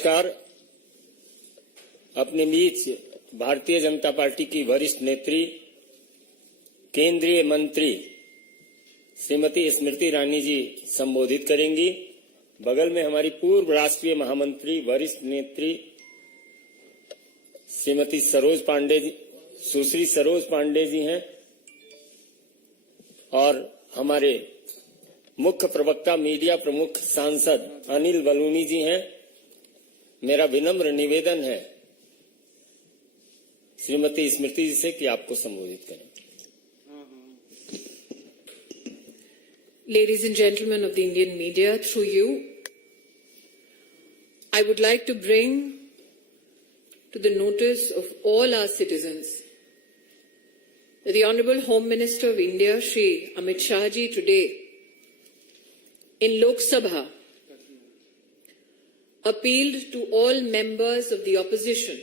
नमस्कार। अपने बीच भारतीय जनता पार्टी की वरिष्ठ नेत्री केंद्रीय मंत्री श्रीमती स्मृति ईरानी जी संबोधित करेंगी। बगल में हमारी पूर्व राष्ट्रीय महामंत्री वरिष्ठ नेत्री श्रीमती सुश्री सरोज पांडे जी हैं और हमारे मुख्य प्रवक्ता मीडिया प्रमुख सांसद अनिल बलूनी जी हैं। मेरा विनम्र निवेदन है श्रीमती स्मृति जी से कि आपको संबोधित करें। Ladies and gentlemen of the Indian media, through you, I would like to bring to the notice of all our citizens that the Honorable Home Minister of India, Shri Amit Shah ji, today in Lok Sabha appealed to all members of the opposition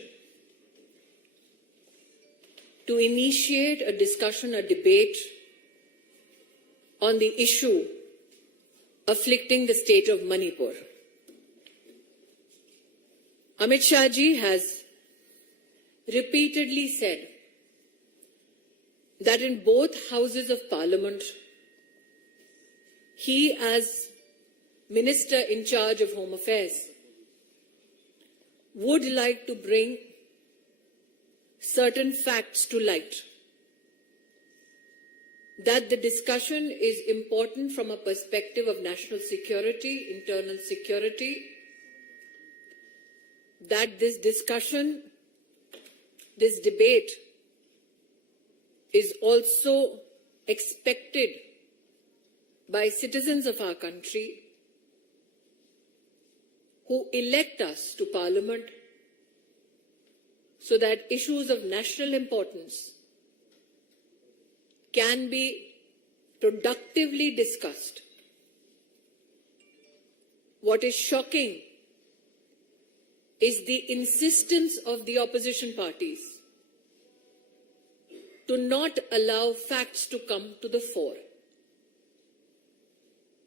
to initiate a discussion, a debate on the issue afflicting the state of Manipur. Amit Shah ji has repeatedly said that in both houses of parliament, he as Minister in charge of Home Affairs would like to bring certain facts to light, that the discussion is important from a perspective of national security, internal security, that this discussion, this debate is also expected by citizens of our country who elect us to Parliament so that issues of national importance can be productively discussed. What is shocking is the insistence of the opposition parties to not allow facts to come to the fore.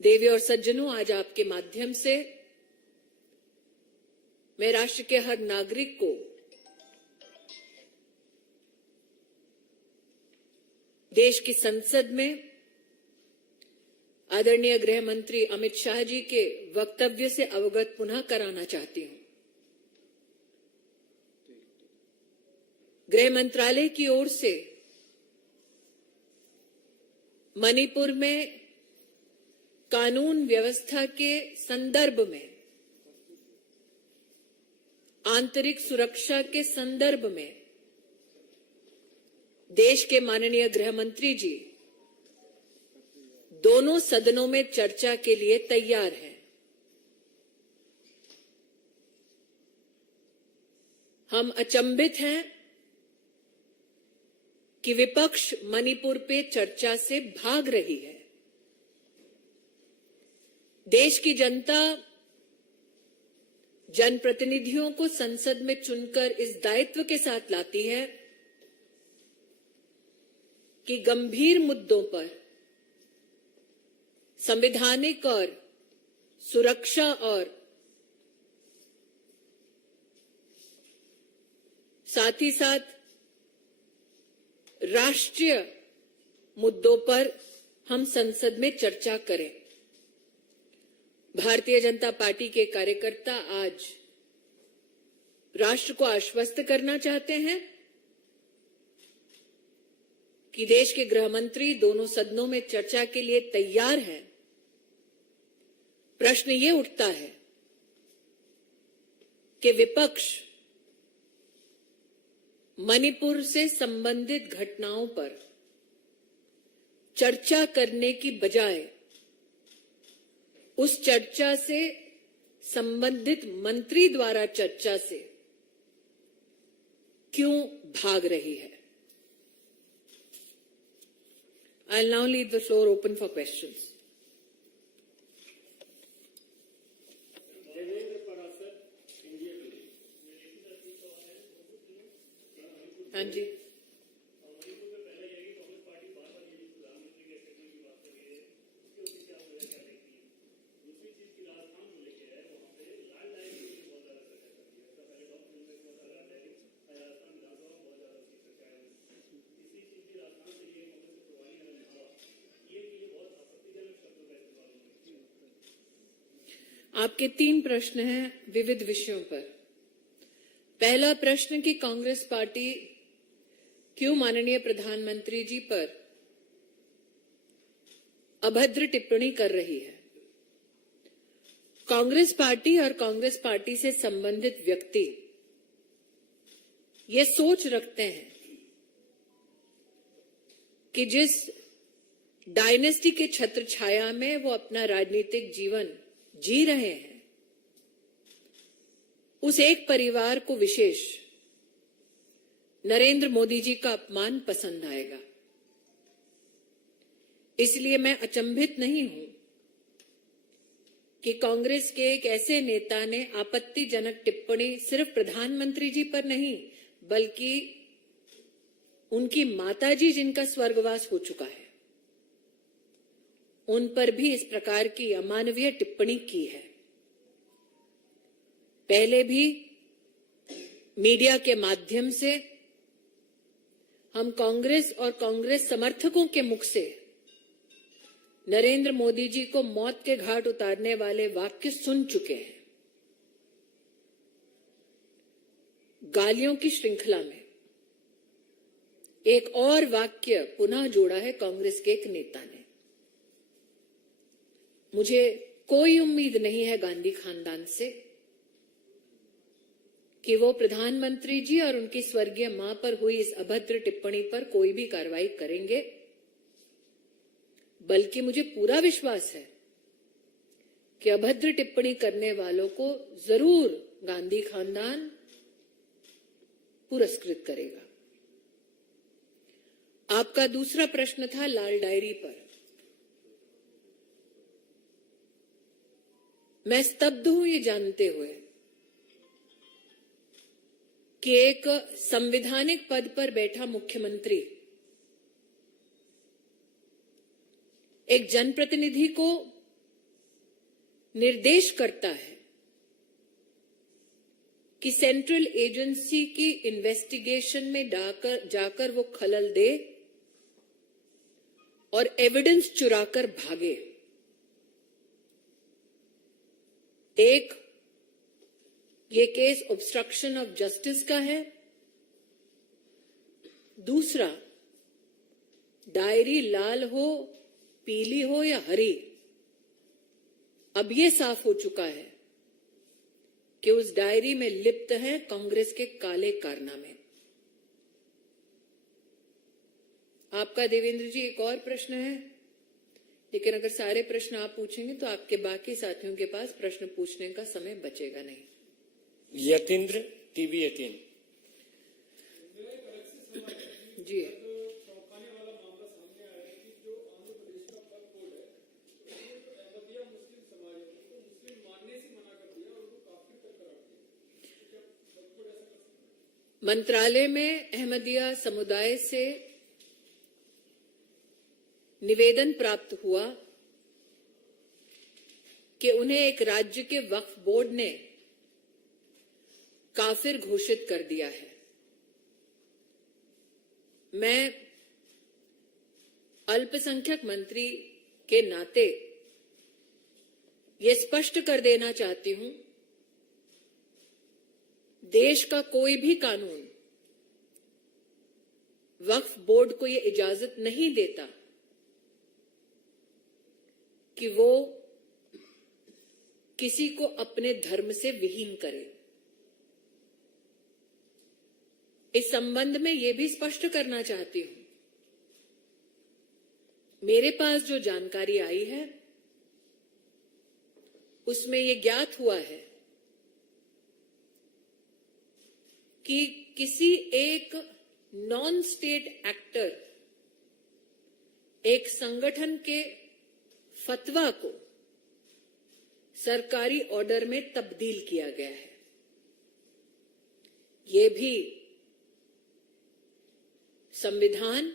देवी और सज्जनों, आज आपके माध्यम से मैं राष्ट्र के हर नागरिक को देश की संसद में आदरणीय गृह मंत्री अमित शाह जी के वक्तव्य से अवगत पुनः कराना चाहती हूं। गृह मंत्रालय की ओर से मणिपुर में कानून व्यवस्था के संदर्भ में, आंतरिक सुरक्षा के संदर्भ में देश के माननीय गृह मंत्री जी दोनों सदनों में चर्चा के लिए तैयार हैं। हम अचंभित हैं कि विपक्ष मणिपुर पे चर्चा से भाग रही है। देश की जनता जनप्रतिनिधियों को संसद में चुनकर इस दायित्व के साथ लाती है कि गंभीर मुद्दों पर संवैधानिक और सुरक्षा और साथ ही साथ राष्ट्रीय मुद्दों पर हम संसद में चर्चा करें। भारतीय जनता पार्टी के कार्यकर्ता आज राष्ट्र को आश्वस्त करना चाहते हैं कि देश के गृह मंत्री दोनों सदनों में चर्चा के लिए तैयार हैं। प्रश्न ये उठता है कि विपक्ष मणिपुर से संबंधित घटनाओं पर चर्चा करने की बजाय उस चर्चा से संबंधित मंत्री द्वारा चर्चा से क्यों भाग रही है? I'll now leave the floor open for questions. हाँ जी, आपके 3 प्रश्न हैं विविध विषयों पर। पहला प्रश्न कि कांग्रेस पार्टी क्यों माननीय प्रधानमंत्री जी पर अभद्र टिप्पणी कर रही है। कांग्रेस पार्टी और कांग्रेस पार्टी से संबंधित व्यक्ति ये सोच रखते हैं कि जिस डायनेस्टी के छत्र छाया में वो अपना राजनीतिक जीवन जी रहे हैं, उस एक परिवार को विशेष नरेंद्र मोदी जी का अपमान पसंद आएगा। इसलिए मैं अचंभित नहीं हूं कि कांग्रेस के एक ऐसे नेता ने आपत्तिजनक टिप्पणी सिर्फ प्रधानमंत्री जी पर नहीं, बल्कि उनकी माताजी जिनका स्वर्गवास हो चुका है, उन पर भी इस प्रकार की अमानवीय टिप्पणी की है। पहले भी मीडिया के माध्यम से हम कांग्रेस और कांग्रेस समर्थकों के मुख से नरेंद्र मोदी जी को मौत के घाट उतारने वाले वाक्य सुन चुके हैं। गालियों की श्रृंखला में एक और वाक्य पुनः जोड़ा है कांग्रेस के एक नेता ने। मुझे कोई उम्मीद नहीं है गांधी खानदान से कि वो प्रधानमंत्री जी और उनकी स्वर्गीय मां पर हुई इस अभद्र टिप्पणी पर कोई भी कार्रवाई करेंगे, बल्कि मुझे पूरा विश्वास है कि अभद्र टिप्पणी करने वालों को जरूर गांधी खानदान पुरस्कृत करेगा। आपका दूसरा प्रश्न था लाल डायरी पर। मैं स्तब्ध हूं ये जानते हुए कि एक संवैधानिक पद पर बैठा मुख्यमंत्री एक जनप्रतिनिधि को निर्देश करता है कि सेंट्रल एजेंसी की इन्वेस्टिगेशन में जाकर वो खलल दे और एविडेंस चुराकर भागे। एक, ये केस ऑब्स्ट्रक्शन ऑफ जस्टिस का है। दूसरा, डायरी लाल हो, पीली हो या हरी, अब ये साफ हो चुका है कि उस डायरी में लिप्त हैं कांग्रेस के काले कारनामे। आपका देवेंद्र जी एक और प्रश्न है, लेकिन अगर सारे प्रश्न आप पूछेंगे तो आपके बाकी साथियों के पास प्रश्न पूछने का समय बचेगा नहीं। यतीन्द्र टीवी 18। जी, मंत्रालय में अहमदिया समुदाय से निवेदन प्राप्त हुआ कि उन्हें एक राज्य के वक्फ बोर्ड ने काफिर घोषित कर दिया है। मैं अल्पसंख्यक मंत्री के नाते ये स्पष्ट कर देना चाहती हूं, देश का कोई भी कानून वक्फ बोर्ड को ये इजाजत नहीं देता कि वो किसी को अपने धर्म से विहीन करे। इस संबंध में यह भी स्पष्ट करना चाहती हूं, मेरे पास जो जानकारी आई है उसमें यह ज्ञात हुआ है कि किसी एक नॉन स्टेट एक्टर एक संगठन के फतवा को सरकारी ऑर्डर में तब्दील किया गया है। ये भी संविधान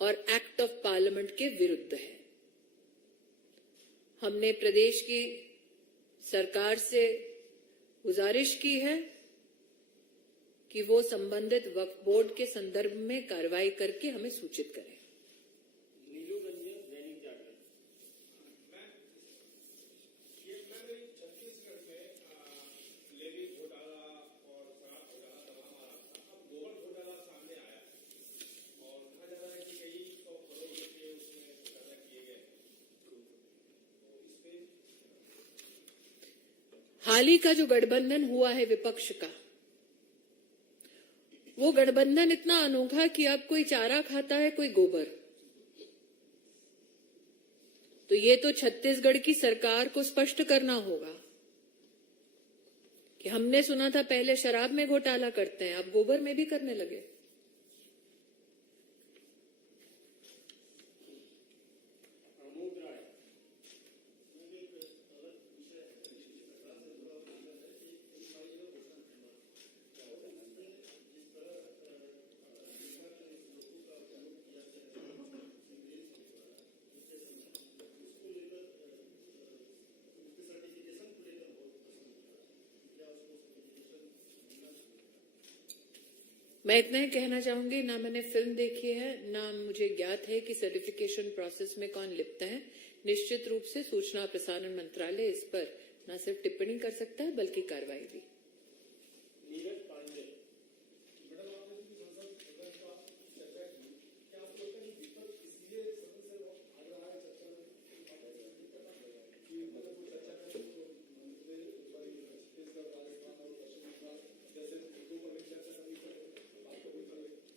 और एक्ट ऑफ पार्लियामेंट के विरुद्ध है। हमने प्रदेश की सरकार से गुजारिश की है कि वो संबंधित वक्फ बोर्ड के संदर्भ में कार्रवाई करके हमें सूचित करें। हाल ही का जो गठबंधन हुआ है विपक्ष का, वो गठबंधन इतना अनोखा कि अब कोई चारा खाता है, कोई गोबर। तो ये तो छत्तीसगढ़ की सरकार को स्पष्ट करना होगा कि हमने सुना था पहले शराब में घोटाला करते हैं, अब गोबर में भी करने लगे। मैं इतना ही कहना चाहूंगी, ना मैंने फिल्म देखी है, ना मुझे ज्ञात है कि सर्टिफिकेशन प्रोसेस में कौन लिप्त है। निश्चित रूप से सूचना और प्रसारण मंत्रालय इस पर न सिर्फ टिप्पणी कर सकता है बल्कि कार्रवाई भी।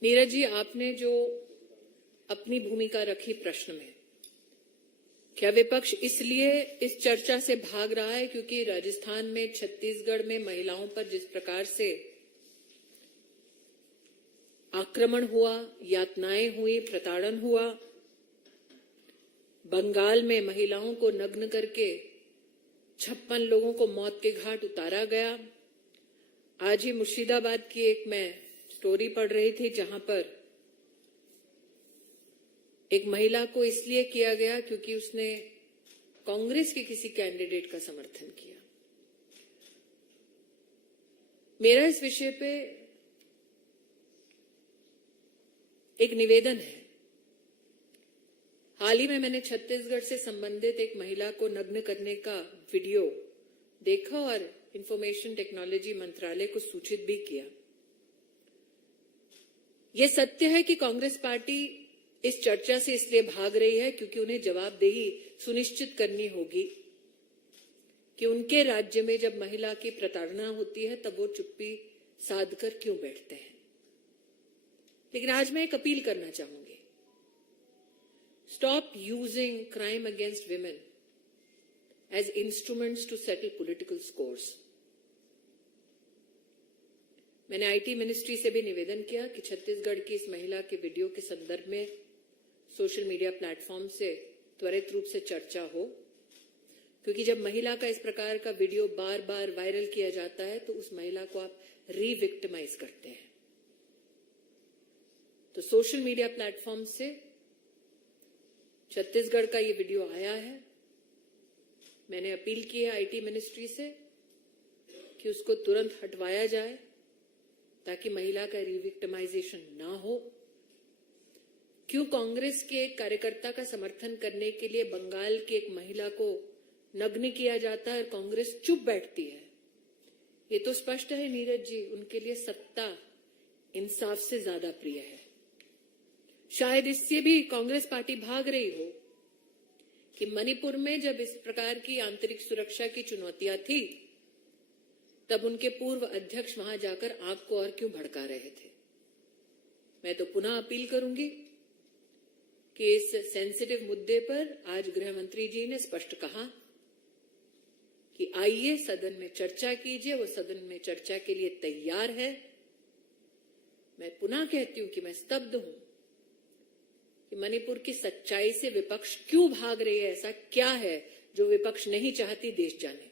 नीरज जी, आपने जो अपनी भूमिका रखी प्रश्न में, क्या विपक्ष इसलिए इस चर्चा से भाग रहा है क्योंकि राजस्थान में, छत्तीसगढ़ में महिलाओं पर जिस प्रकार से आक्रमण हुआ, यातनाएं हुई, प्रताड़न हुआ, बंगाल में महिलाओं को नग्न करके 56 लोगों को मौत के घाट उतारा गया। आज ही मुर्शिदाबाद की एक मैं स्टोरी पढ़ रही थी जहां पर एक महिला को इसलिए किया गया क्योंकि उसने कांग्रेस के किसी कैंडिडेट का समर्थन किया। मेरा इस विषय पे एक निवेदन है। हाल ही में मैंने छत्तीसगढ़ से संबंधित एक महिला को नग्न करने का वीडियो देखा और इंफॉर्मेशन टेक्नोलॉजी मंत्रालय को सूचित भी किया। यह सत्य है कि कांग्रेस पार्टी इस चर्चा से इसलिए भाग रही है क्योंकि उन्हें जवाबदेही सुनिश्चित करनी होगी कि उनके राज्य में जब महिला की प्रताड़ना होती है तब वो चुप्पी साध कर क्यों बैठते हैं। लेकिन आज मैं एक अपील करना चाहूंगी, stop using crime against women as instruments to settle political scores. मैंने आईटी मिनिस्ट्री से भी निवेदन किया कि छत्तीसगढ़ की इस महिला के वीडियो के संदर्भ में सोशल मीडिया प्लेटफॉर्म से त्वरित रूप से चर्चा हो, क्योंकि जब महिला का इस प्रकार का वीडियो बार बार वायरल किया जाता है तो उस महिला को आप रीविक्टिमाइज करते हैं। तो सोशल मीडिया प्लेटफॉर्म से छत्तीसगढ़ का ये वीडियो आया है। मैंने अपील की है आईटी मिनिस्ट्री से कि उसको तुरंत हटवाया जाए ताकि महिला का रीविक्टिमाइजेशन ना हो। क्यों कांग्रेस के एक कार्यकर्ता का समर्थन करने के लिए बंगाल की एक महिला को नग्न किया जाता है और कांग्रेस चुप बैठती है? ये तो स्पष्ट है नीरज जी, उनके लिए सत्ता इंसाफ से ज्यादा प्रिय है। शायद इससे भी कांग्रेस पार्टी भाग रही हो कि मणिपुर में जब इस प्रकार की आंतरिक सुरक्षा की चुनौतियां थी तब उनके पूर्व अध्यक्ष वहां जाकर आग को और क्यों भड़का रहे थे। मैं तो पुनः अपील करूंगी कि इस सेंसिटिव मुद्दे पर आज गृह मंत्री जी ने स्पष्ट कहा कि आइए सदन में चर्चा कीजिए। वो सदन में चर्चा के लिए तैयार है। मैं पुनः कहती हूं कि मैं स्तब्ध हूं कि मणिपुर की सच्चाई से विपक्ष क्यों भाग रही है। ऐसा क्या है जो विपक्ष नहीं चाहती देश जाने।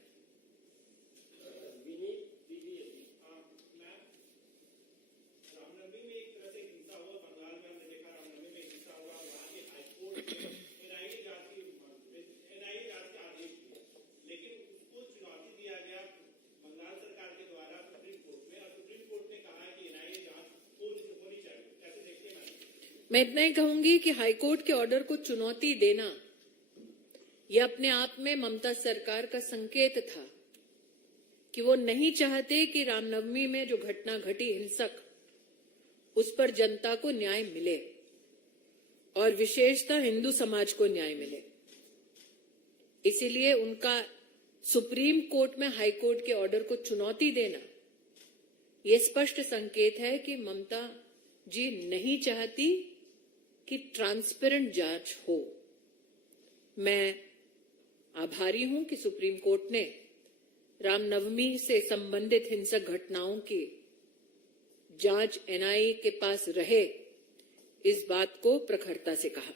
मैं इतना ही कहूंगी कि हाईकोर्ट के ऑर्डर को चुनौती देना यह अपने आप में ममता सरकार का संकेत था कि वो नहीं चाहते कि रामनवमी में जो घटना घटी हिंसक, उस पर जनता को न्याय मिले और विशेषतः हिंदू समाज को न्याय मिले। इसीलिए उनका सुप्रीम कोर्ट में हाई कोर्ट के ऑर्डर को चुनौती देना, यह स्पष्ट संकेत है कि ममता जी नहीं चाहती कि ट्रांसपेरेंट जांच हो। मैं आभारी हूं कि सुप्रीम कोर्ट ने रामनवमी से संबंधित हिंसक घटनाओं की जांच एनआईए के पास रहे, इस बात को प्रखरता से कहा।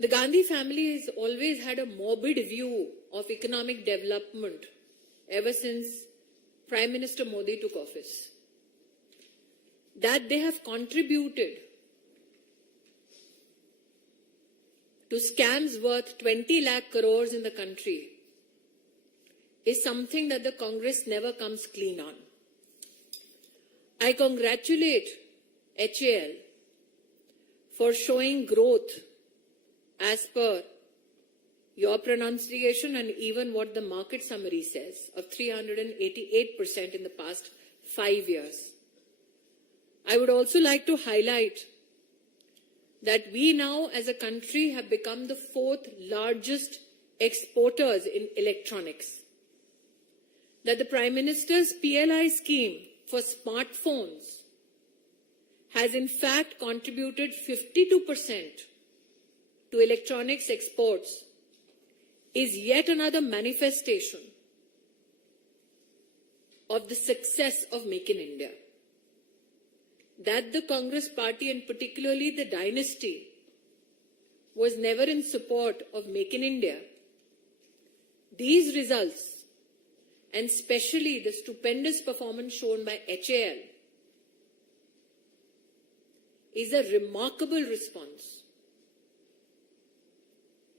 The Gandhi family has always had a morbid view of economic development ever since Prime Minister Modi took office. That they have contributed to scams worth 20 lakh crores in the country is something that the Congress never comes clean on. I congratulate HAL for showing growth as per your pronunciation and even what the market summary says of 388% in the past 5 years. I would also like to highlight that we now as a country have become the 4th largest exporters in electronics. That the Prime Minister's PLI scheme for smartphones has in fact contributed 52% to electronics exports is yet another manifestation of the success of Make in India. That the Congress party and particularly the dynasty was never in support of Make in India. These results, and especially the stupendous performance shown by HAL, is a remarkable response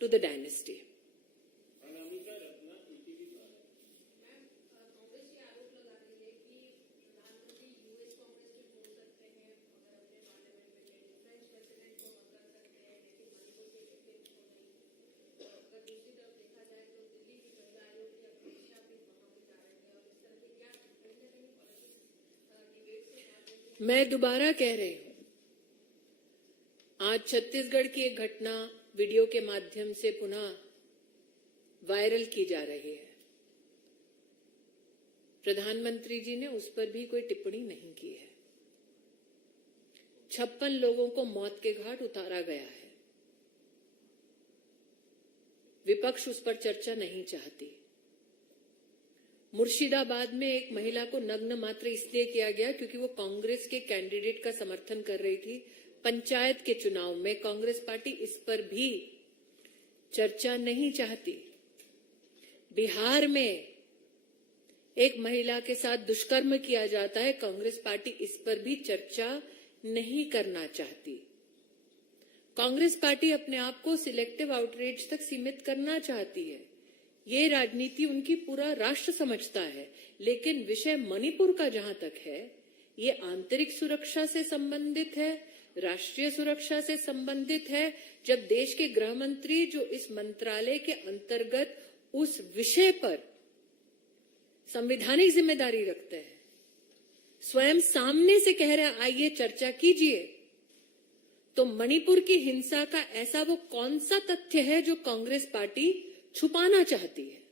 to the dynasty. मैं दोबारा कह रही हूं, आज छत्तीसगढ़ की एक घटना video के माध्यम से पुनः वायरल की जा रही है। प्रधानमंत्री जी ने उस पर भी कोई टिप्पणी नहीं की है। 56 लोगों को मौत के घाट उतारा गया है। विपक्ष उस पर चर्चा नहीं चाहती। मुर्शिदाबाद में एक महिला को नग्न मात्र इसलिए किया गया क्योंकि वो कांग्रेस के कैंडिडेट का समर्थन कर रही थी। पंचायत के चुनाव में कांग्रेस पार्टी इस पर भी चर्चा नहीं चाहती। बिहार में एक महिला के साथ दुष्कर्म किया जाता है, कांग्रेस पार्टी इस पर भी चर्चा नहीं करना चाहती। कांग्रेस पार्टी अपने आप को सिलेक्टिव आउटरीच तक सीमित करना चाहती है। ये राजनीति उनकी पूरा राष्ट्र समझता है, लेकिन विषय मणिपुर का जहां तक है, ये आंतरिक सुरक्षा से संबंधित है, राष्ट्रीय सुरक्षा से संबंधित है। जब देश के गृह मंत्री जो इस मंत्रालय के अंतर्गत उस विषय पर संवैधानिक जिम्मेदारी रखते हैं, स्वयं सामने से कह रहे हैं आइए चर्चा कीजिए, तो मणिपुर की हिंसा का ऐसा वो कौन सा तथ्य है जो कांग्रेस पार्टी छुपाना चाहती है?